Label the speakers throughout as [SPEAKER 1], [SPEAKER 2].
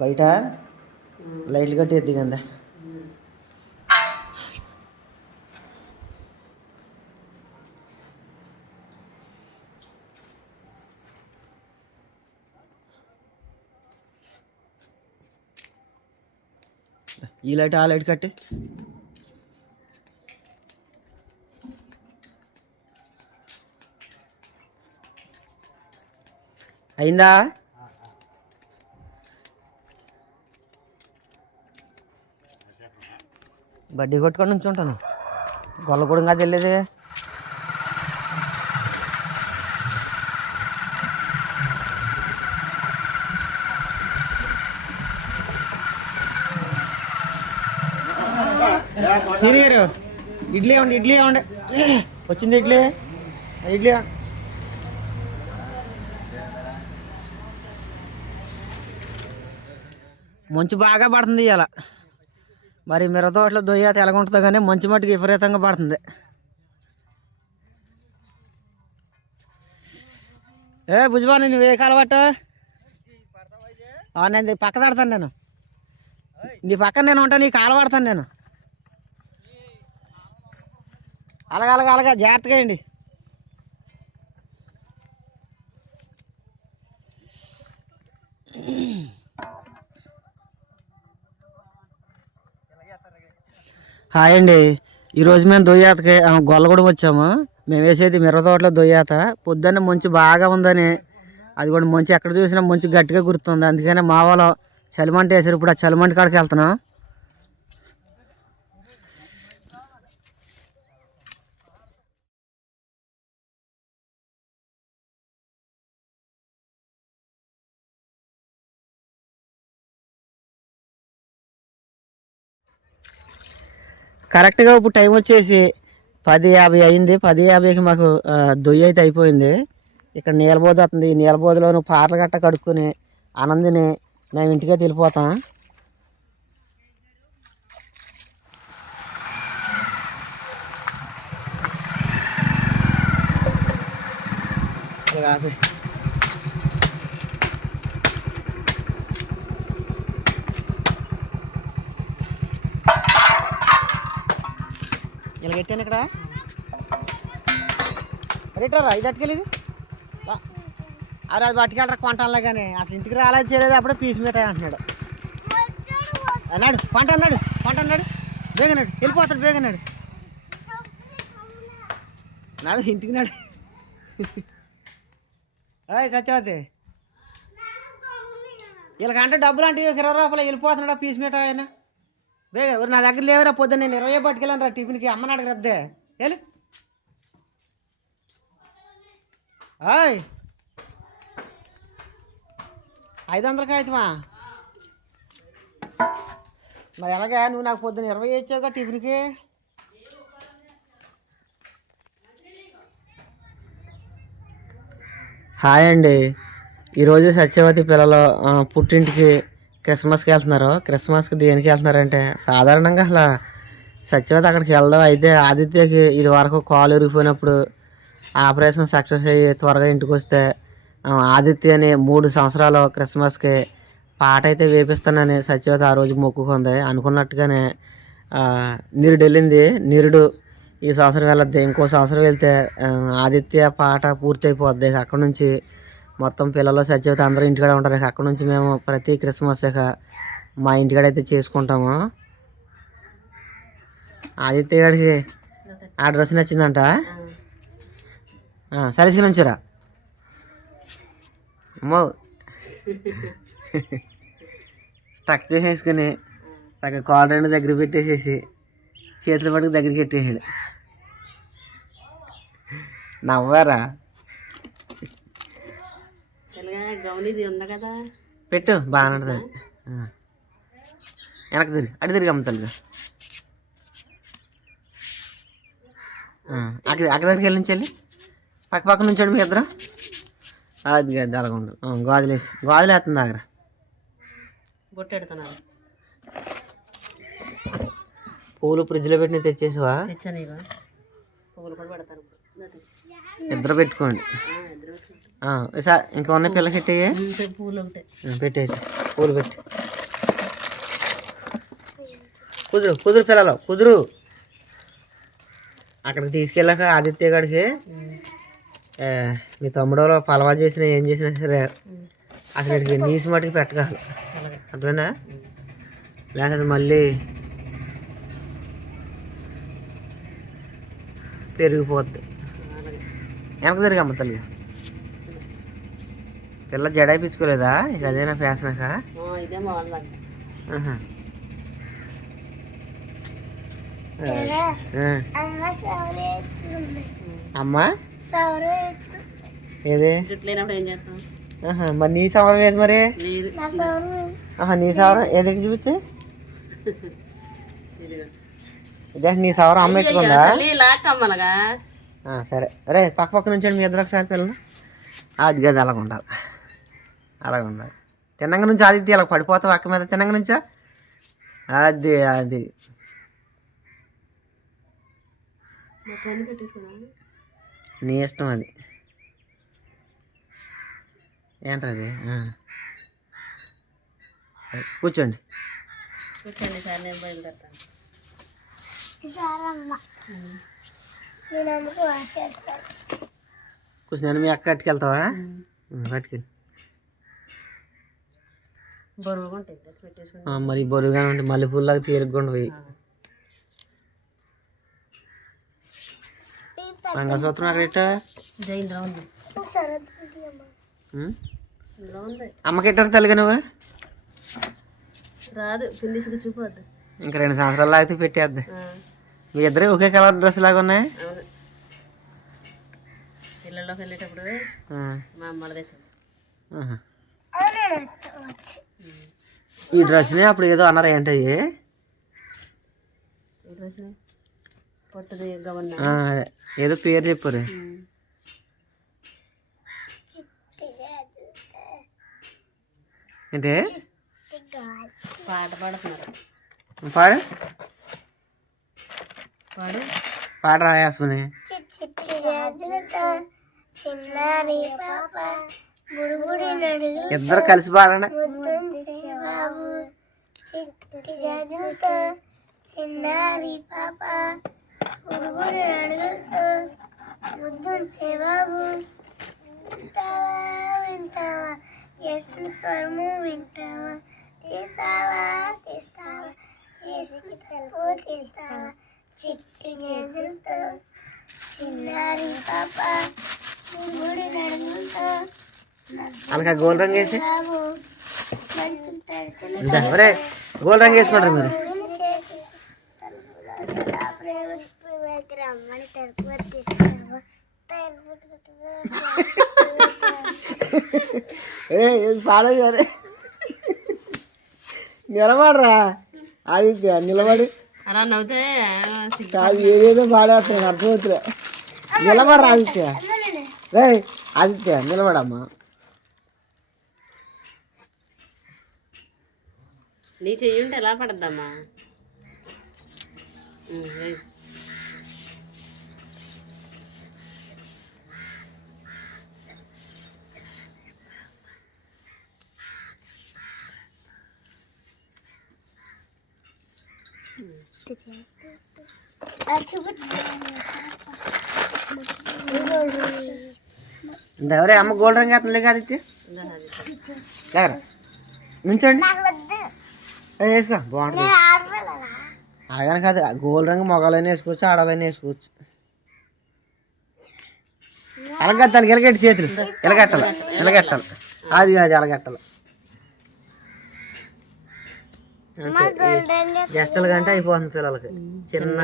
[SPEAKER 1] బయట లైట్లు కట్టి కదా. ఈ లైట్ ఆ లైట్ కట్టి. అయిందా? బడ్డీ కొట్టుకొని నుంచి ఉంటాను గొల్ల తెలియదు సీనియర్ ఇడ్లీ ఇవ్వండి ఇడ్లీ ఇవ్వండి. వచ్చింది ఇడ్లీ. ఇడ్లీ మంచు బాగా పడుతుంది ఇలా మరి మిరతోటలో తోటలో దొయ్యాత ఎలాగుంటుందో కానీ మంచి మట్టుకు విపరీతంగా పడుతుంది. ఏ భుజవాణి నువ్వు ఏ కాలబట్టు నేను పక్క తడతాను నేను. నీ పక్కన నేను ఉంటాను నీ కాలు పడతాను నేను. అలాగ అలాగ అలాగా జాగ్రత్తగా అండి హాయ్ అండి. ఈరోజు మేము దొయ్యాతకి గొల్లగూడెం వచ్చాము. మేము వేసేది మిర్ర తోటలో దొయ్యాత. పొద్దున్న మంచి బాగా ఉందని అది కూడా మంచి ఎక్కడ చూసినా మంచి గట్టిగా గుర్తుంది. అందుకని మా వాళ్ళు చలిమంట వేసారు. ఇప్పుడు ఆ చలిమంట కాడికి వెళ్తున్నాం. కరెక్ట్గా ఇప్పుడు టైం వచ్చేసి పది యాభై అయింది. పది యాభైకి మాకు దొయ్యి అయితే అయిపోయింది. ఇక్కడ నీలబోధ వస్తుంది. ఈ నీలబోధలోను పాటలు గట్ట కడుక్కొని ఆనందిని మేము ఇంటికే వెళ్ళిపోతాం. ఆపే. ఇలా పెట్టాను ఇక్కడ. రిటరా ఇది అట్టుకెళ్ళేది అరే అది పట్టుకెళ్ళరా కొంటానులే కానీ అసలు ఇంటికి రాలేదు చేయలేదు అప్పుడే పీస్ మిఠాయి అంటున్నాడు. అన్నాడు పంట అన్నాడు పంట అన్నాడు బేగనాడు వెళ్ళిపోతాడు బేగనాడు నాడు. ఇంటికి నాడు. అయ్యి సత్యవతి. వీళ్ళకంటే డబ్బులు అంటే ఇరవై రూపాయలు వెళ్ళిపోతున్నాడు పీస్ మిఠాయి ఆయన? బేగ ఎవరు నా దగ్గర లేవరా? పొద్దున్న నేను ఇరవై పట్టుకెళ్ళాను రా టిఫిన్కి అమ్మని రద్దే. వెళ్ళి. ఆయ్ ఐదు వందలకి అవుతామా? మరి ఎలాగా? నువ్వు నాకు పొద్దున్న ఇరవై ఇచ్చావుగా టిఫిన్కి. హాయ్ అండి. ఈరోజు సత్యవతి పిల్లలు పుట్టింటికి క్రిస్మస్కి వెళ్తున్నారు. క్రిస్మస్కి దేనికి వెళ్తున్నారంటే సాధారణంగా అసలు సత్యవతి అక్కడికి వెళ్దాం అయితే ఆదిత్యకి ఇది వరకు కాలు ఇరిగిపోయినప్పుడు ఆపరేషన్ సక్సెస్ అయ్యి త్వరగా ఇంటికి వస్తే ఆదిత్యని మూడు సంవత్సరాలు క్రిస్మస్కి పాట అయితే వేపిస్తానని సత్యవతి ఆ రోజు మొక్కుకుంది. అనుకున్నట్టుగానే నిరుడు వెళ్ళింది నిరుడు ఈ సంవత్సరం వెళ్ళద్ది. ఇంకో సంవత్సరం వెళ్తే ఆదిత్య పాట పూర్తి అయిపోద్ది అక్కడ నుంచి మొత్తం పిల్లలు సత్యవతి అందరూ ఇంటికాడ ఉంటారు. అక్కడ నుంచి మేము ప్రతి క్రిస్మస్ ఇక మా ఇంటికాడ అయితే చేసుకుంటాము. ఆదిత్య గారికి ఆ డ్రెస్ నచ్చిందంట సరిసి నుంచిరా అమ్మో. స్టక్ చేసేసుకుని తగ్గ కాల్ రెండు దగ్గర పెట్టేసేసి చేతుల పట్టుకు దగ్గరికి పెట్టేసాడు నవ్వారా?
[SPEAKER 2] గౌనిది ఉంది కదా.
[SPEAKER 1] పెట్టు బాగానే ఉంటుంది. వెనక్కి తిరిగి అటు తిరిగి అమ్ముతాను అక్కడ అక్కడ దగ్గరికి వెళ్ళి నుంచి పక్క పక్క నుంచండి మీ ఇద్దరు? అది అది అలాగ ఉండు గాజులు వేసి గాజులు వేస్తుంది దగ్గర.
[SPEAKER 2] బొట్టెడుతున్నారు
[SPEAKER 1] పూలు ఫ్రిడ్జ్లో పెట్టిన తెచ్చేసివా?
[SPEAKER 2] తెచ్చాను ఇక పువ్వులు కూడా పెడతాను.
[SPEAKER 1] ఇద్దరు పెట్టుకోండి
[SPEAKER 2] ఆ, ఇద్దరు పెట్టుకుంటాం.
[SPEAKER 1] ఆ, సార్ ఇంకా ఉన్న పిల్లకి పెట్టేయి
[SPEAKER 2] ఒకటే
[SPEAKER 1] పెట్టేసి పూలు పెట్టి. కుదురు కుదురు పిల్లలు కుదురు. అక్కడికి తీసుకెళ్ళాక ఆదిత్య గడికి మీ తమ్ముడు పలవా చేసినా ఏం చేసినా సరే అసలు ఇక్కడికి నీసి మటుకు పెట్టగలరు.
[SPEAKER 2] అలాగే.
[SPEAKER 1] అర్థమైందా? లేకపోతే మళ్ళీ పెరిగిపోద్ది. వెనక తిరిగమ్మ తల్లి. పిల్ల జడాయిపించుకోలేదా ఇక అదేనా ఫ్యాషన్ అమ్మ ఏది? మరి నీ సవరం ఏది మరి? నీ సవరం ఏది? చూపించి?
[SPEAKER 2] ఇదిగో.
[SPEAKER 1] ఇదే నీ సవరం అమ్మ ఆ, సరే. రే పక్క పక్క నుంచి మీ ఇద్దరు ఒకసారి పిల్లలు. అది గది అలాగ ఉండాలి. అలాగ ఉండాలి తిన్నంగా నుంచి ఆదిత్య అలా పడిపోతావు అక్క మీద? తిన్నంగా నుంచా? అది అది. నీ ఇష్టం అది. ఏంటది కూర్చోండి.
[SPEAKER 2] కూర్చోండి సార్ నేను బయలుదేరుతాను.
[SPEAKER 1] కూర్చున్నాను మీ అక్క కట్టుకెళ్తావా పట్టుకెళ్ళి
[SPEAKER 2] బరువుగా ఉంటాయి ఎత్తి పెట్టేసుకుని
[SPEAKER 1] ఆ, మరి బరువుగానే ఉంటే మల్లెపూల్లాగా తీరుకుండా పోయి. మంగళసూత్రం అక్కడ అమ్మకెట్టారు తల్లిగా నువ్వు?
[SPEAKER 2] రాదు. చూపొద్దు.
[SPEAKER 1] ఇంకా రెండు సంవత్సరాలు లాగితే పెట్టేద్ది. మీ ఇద్దరు ఒకే కలర్ డ్రెస్ లాగా ఉన్నాయి?
[SPEAKER 2] ఇళ్ళలోకి వెళ్ళేటప్పుడు మా
[SPEAKER 1] ఆహా. ఈ డ్రెస్ని అప్పుడు ఏదో అన్నారు
[SPEAKER 2] డ్రెస్
[SPEAKER 1] అదే? ఏదో పేరు చెప్పారు. ఏంటి?
[SPEAKER 2] పాట పాడుతున్నారు.
[SPEAKER 1] పాడు.
[SPEAKER 2] పాడు.
[SPEAKER 1] పాట రాయాసుకుని
[SPEAKER 3] చిన్నారి పాప బుడుబుడి నడుగు
[SPEAKER 1] ఇద్దరు కలిసి పాడండి
[SPEAKER 3] చిన్నారి పాప. బుడుబుడి నడుగులతో ముద్దుంచే బాబు వింటావా వింటావా? ఎస్ని స్వరము వింటావా? తీస్తావా తీస్తావా? ఎస్ని తలుపు తీస్తావా? చిట్టి జాజులతో చిన్నారి పాప. బుడుబుడి నడుగులతో
[SPEAKER 1] అలాగే గోల్ రంగు వేసి. ఒరే గోల్ రంగు వేసుకుంటారు మీరు. పాడయ్యారే నిలబడరా ఆదిత్య నిలబడి.
[SPEAKER 2] అలా నవ్వుతే.
[SPEAKER 1] కాదు ఏదేదో పాడేస్తున్నాను అర్థమవుతులే. నిలబడరా ఆదిత్య. రే ఆదిత్య నిలబడమ్మా.
[SPEAKER 2] నీ చెయ్యి ఉంటే ఎలా పడద్దమ్మా?
[SPEAKER 1] ఒరే అమ్మ గోల్డ్ రంగు ఆదిత్య
[SPEAKER 2] ఇందా అది.
[SPEAKER 1] నుంచోండి. వేసుకో బాగుంటుంది అలాగని కాదు గోల్డ్ రంగు మొగాలైనా వేసుకోవచ్చు ఆడాలైనా వేసుకోవచ్చు. ఎలగట్టాలి ఎలగట్టి చేతులు. ఎలగట్టాలి ఎలగట్టాలి. అది అది ఎలగట్టాలి గెస్టులు కంటే అయిపోతుంది పిల్లలకి. చిన్న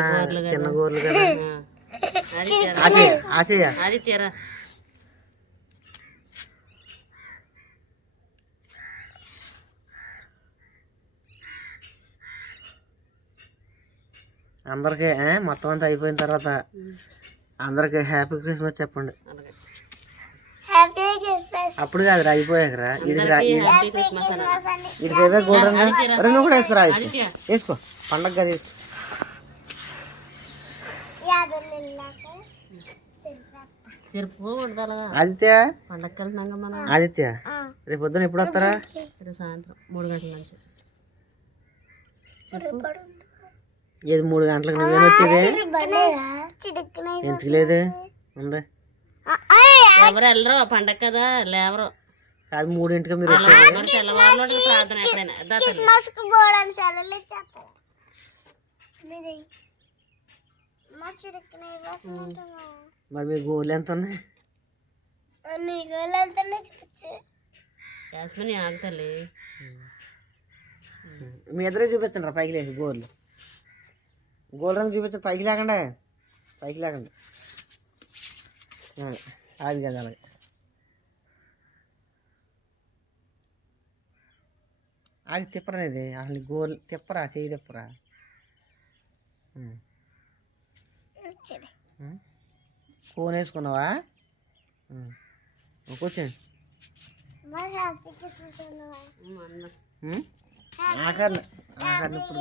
[SPEAKER 1] చిన్న గోర్లు కదా.
[SPEAKER 2] ఆ. ఆదిత్య రా.
[SPEAKER 1] ఆచేయ ఆచేయ
[SPEAKER 2] ఆదిత్య రా
[SPEAKER 1] అందరికి మొత్తం అంతా అయిపోయిన తర్వాత అందరికి హ్యాపీ క్రిస్మస్ చెప్పండి.
[SPEAKER 2] అలాగే
[SPEAKER 3] హ్యాపీ క్రిస్మస్
[SPEAKER 1] అప్పుడు కాదురా అయిపోయాకరా. ఇది రా ఇది-
[SPEAKER 2] హ్యాపీ క్రిస్మస్ అన్న.
[SPEAKER 1] ఇది ఏవే గోల్డ్ రంగు. రెండు కూడా వేసుకోరా వేసుకో పండగ కదా వేసుకో ఆదిత్య? ఆదిత్య రేపు పొద్దున ఎప్పుడు వస్తారా?
[SPEAKER 2] రేపు సాయంత్రం మూడు గంటల నుంచి. చెప్పు
[SPEAKER 1] ఏది మూడు గంటలకు నువ్వేం వచ్చేది? ఎందుకు లేదు ఉంది?
[SPEAKER 2] ఎవరు వెళ్ళరు? పండగ కదా లేవరు.
[SPEAKER 1] కాదు మూడింటికి మీరు
[SPEAKER 2] మరి
[SPEAKER 3] మా
[SPEAKER 1] గోళ్ళు ఎంత ఉన్నాయి?
[SPEAKER 3] నీ గోళ్ళు
[SPEAKER 2] యాస్మిని ఆగు తల్లి.
[SPEAKER 1] మీ ఇద్దరే చూపించండి రా పైకి లేచి గోర్లు గోల్ రంగు చూపించండి. పైకి లేకుండా. పైకి లేకుండా. అది కదా అలాగే. ఆగి తిప్పరా ఇది? అసలు గోల్ తిప్పరా? చేయి తిప్పరా. ఫోన్ వేసుకున్నావా. కూర్చోండి? ఆఖరిని ఆఖరిని ఇప్పుడు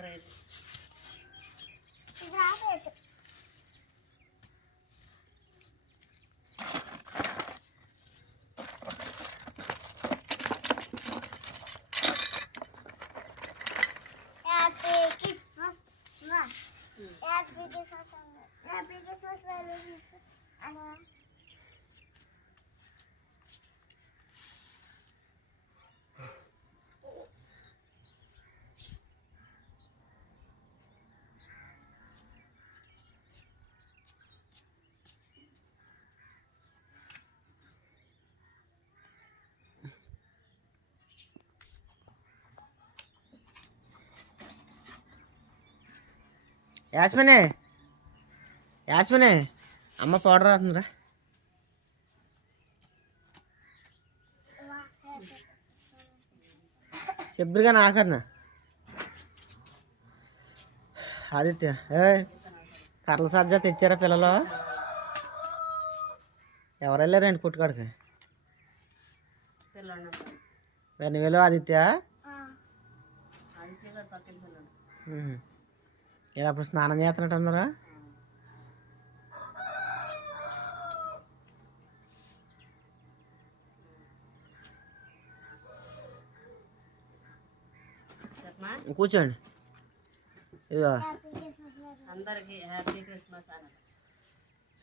[SPEAKER 1] యాస్మినే. యాస్మినే అమ్మ పౌడర్ రాస్తుందిరా. చెప్పురుగా ఆఖరిన? ఆదిత్య ఏ కర్రల సజ్జా తెచ్చారా పిల్లలు? ఎవరు వెళ్ళారండి పుట్టుకాడికి?
[SPEAKER 2] పిల్లోడు ఉన్నాడు.
[SPEAKER 1] వెన్ని వేలు ఆదిత్య
[SPEAKER 2] ఆదిత్య గారు పక్కన పిల్లోడు.
[SPEAKER 1] ఉహు. ఇలా అప్పుడు స్నానం చేస్తున్నట్టు అన్నారా కూర్చోండి. ఇదిగో.
[SPEAKER 2] అందరికి హ్యాపీ క్రిస్మస్ అన్నది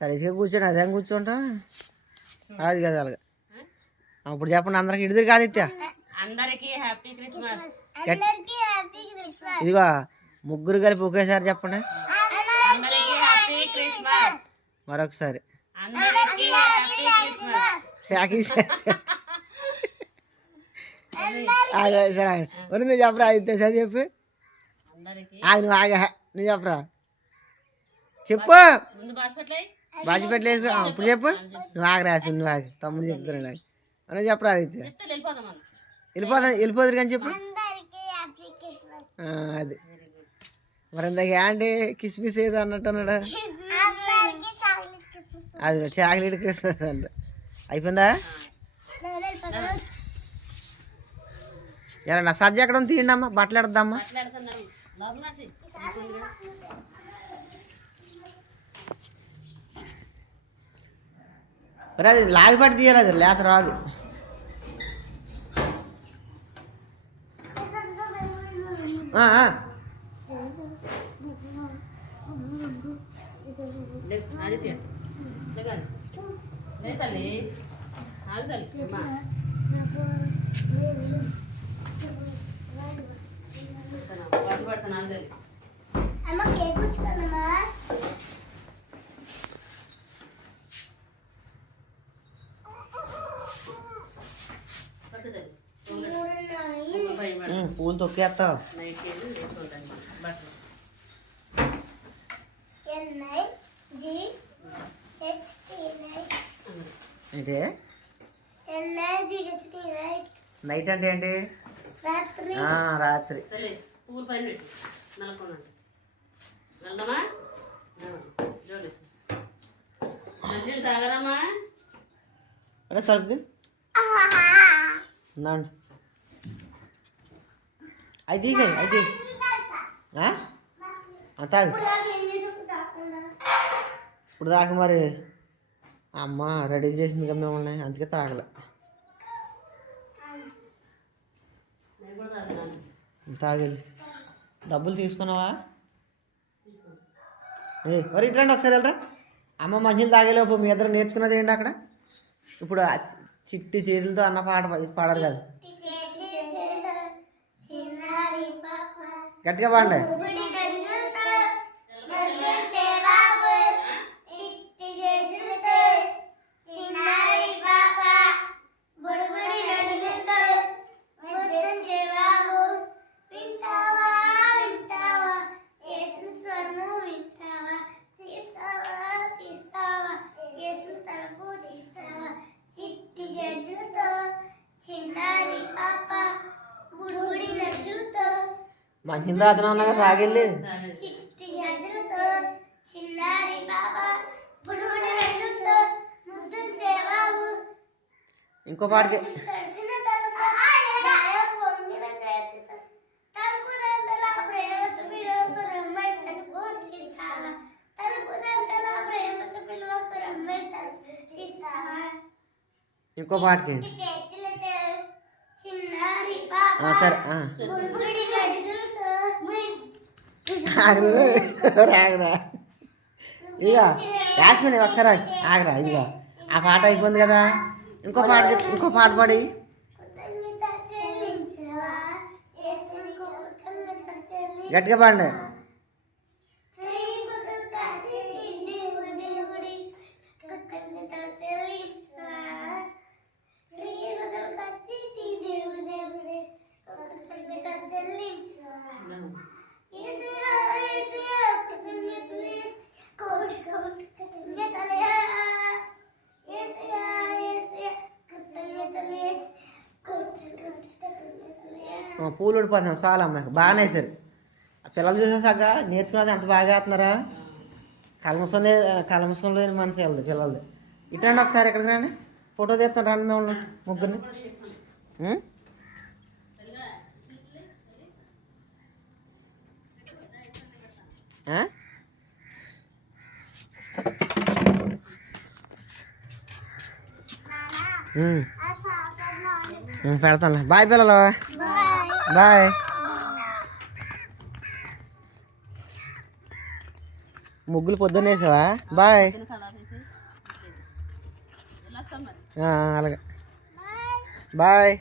[SPEAKER 1] సరిగ్గా కూర్చోండి. అదే కూర్చోంటా అది కదా అలాగే. అప్పుడు చెప్పండి అందరికి ఇడిదిరి కాదు ఇత్య
[SPEAKER 2] అందరికి హ్యాపీ క్రిస్మస్.
[SPEAKER 3] అందరికీ హ్యాపీ క్రిస్మస్.
[SPEAKER 1] ఇదిగో. ముగ్గురు కలిపి ఒకేసారి చెప్పండి.
[SPEAKER 2] అందరికి హ్యాపీ క్రిస్మస్
[SPEAKER 1] మరొకసారి.
[SPEAKER 2] అందరికి హ్యాపీ క్రిస్మస్
[SPEAKER 1] శాఖీ ఆగే సరే ఆగే. మరి నువ్వు చెప్పరా ఆదిత్య సరే చెప్పు.
[SPEAKER 2] అందరికి.
[SPEAKER 1] ఆగి నువ్వు ఆగా నువ్వు చెప్పరా? చెప్పు.
[SPEAKER 2] ముందు బాస్పెట్లే
[SPEAKER 1] బాజిపెట్లు వేసుకో ఇప్పుడు చెప్పు. నువ్వు ఆగ రాసి నువ్వు ఆగి. తమ్ముడు చెప్తున్నాడు ఆగి అని చెప్పరా ఆదిత్య
[SPEAKER 2] వెళ్ళిపోదాం
[SPEAKER 1] వెళ్ళిపోదురు కానీ చెప్పు.
[SPEAKER 3] అందరికీ హ్యాపీ క్రిస్మస్
[SPEAKER 1] ఆ, అది. మరి ఇందాక ఏంటి కిస్మిస్ ఏదో అన్నట్టు అన్నాడు అది చాక్లెట్ క్రిస్మస్ అంట. అయిపోయిందా? ఎలా నా సజ్జ ఎక్కడ ఉంది? తీయండి అమ్మా బట్టలు ఎడద్దామ్మా. మరి అది లాగిపట్టి తీయాలి అది లేత రాదు. ఆ,
[SPEAKER 2] అమ్మా. పెడతాను, పట్టు పెడతాను, ఆగు తల్లి.
[SPEAKER 3] అమ్మ కేక్ వచ్చుకున్నామా
[SPEAKER 2] పట్టు తల్లి. పూలు పైన పెడతాను.
[SPEAKER 1] ఉమ్, పూలు తొక్కేస్తావు
[SPEAKER 2] నైట్ వెళ్ళి వేసుకుంటాను బట్టలు
[SPEAKER 3] N I G H T night
[SPEAKER 1] ఏంటి
[SPEAKER 3] నైట్
[SPEAKER 1] అంటే ఏంటి?
[SPEAKER 3] రాత్రి.
[SPEAKER 1] అరే తలుపుది ఉన్నాండి అది అది తీ. ఆ? ఆ, తాగు. ఇప్పుడు దాకా మరి. అమ్మ రెడీ చేసింది కదా మిమ్మల్ని అందుకే తాగలే. తాగేది డబ్బులు తీసుకున్నావా? ఏ మరి ఇట్రండి ఒకసారి వెళ్ళరా అమ్మ మంచిని తాగేలోపు మీ ఇద్దరు నేర్చుకున్నది ఏంటి అక్కడ? ఇప్పుడు చిట్టి చేతులతో అన్న పాట పాడరు కదా. గట్టిగా పాడండి
[SPEAKER 3] బుడి గడుగులతో మద్దెంచే బాబు చిట్టి చేతులతో చిన్నారి పాప బుడిబుడి అడుగులతో మద్దెంచే బాబు వింటావా వింటావా యేసుని స్వరము వింటావా తీస్తావా తీస్తావా యేసుని తలుపు తీస్తావా చిట్టి చేతులతో చిన్నారి పాప బుడిబుడి అడుగులతో
[SPEAKER 1] మంచిని తాగుతున్నా అన్నాగా తాగెళ్ళి
[SPEAKER 3] చిట్టి గజలతో చిన్నారి బాబా బుడుబుడి గజలతో ముద్దుంచే బాబు
[SPEAKER 1] ఇంకో పాటకి
[SPEAKER 3] తడిసిన తలుపు గాయం పొంగిన చేతితో తలుపు దండల ప్రేమతో పిలువకు రమ్మడి తలుపు తీస్తావా తలుపు దండల ప్రేమతో పిలువకు రమ్మడి తలుపు తీస్తావా
[SPEAKER 1] ఇంకో పాటకి
[SPEAKER 3] చిట్టి చేతులతో చిన్నారి పాప
[SPEAKER 1] ఆ, సరే ఆ.
[SPEAKER 3] బుడుబుడి గడుగులతో
[SPEAKER 1] ఆగరా. రాగరా ఇక యాస్మిన్ ఒకసారి ఆగు. ఆగరా ఇదిగా. ఆ పాట అయిపోయింది కదా. ఇంకో పాట ఇంకో పాట పాడి. గట్టిగా పాడండి. పూలు ఊడిపోతాం చాలా అమ్మాయి. బాగానే వేసారు ఆ పిల్లలు చూసేసాక నేర్చుకున్నది ఎంత బాగా వేస్తున్నారా కలమసం లే కలమసం లేని మనసు వెళ్ళదు పిల్లలది. ఇటండి ఒకసారి ఎక్కడికి రండి. ఫోటో తీస్తాను రండి మేము ముగ్గురిని. పెడతాను. బాయ్ పిల్లలు.
[SPEAKER 3] బాయ్.
[SPEAKER 1] ముగ్గులు పొద్దున్న వేసావా? బాయ్. అలాగే. బాయ్.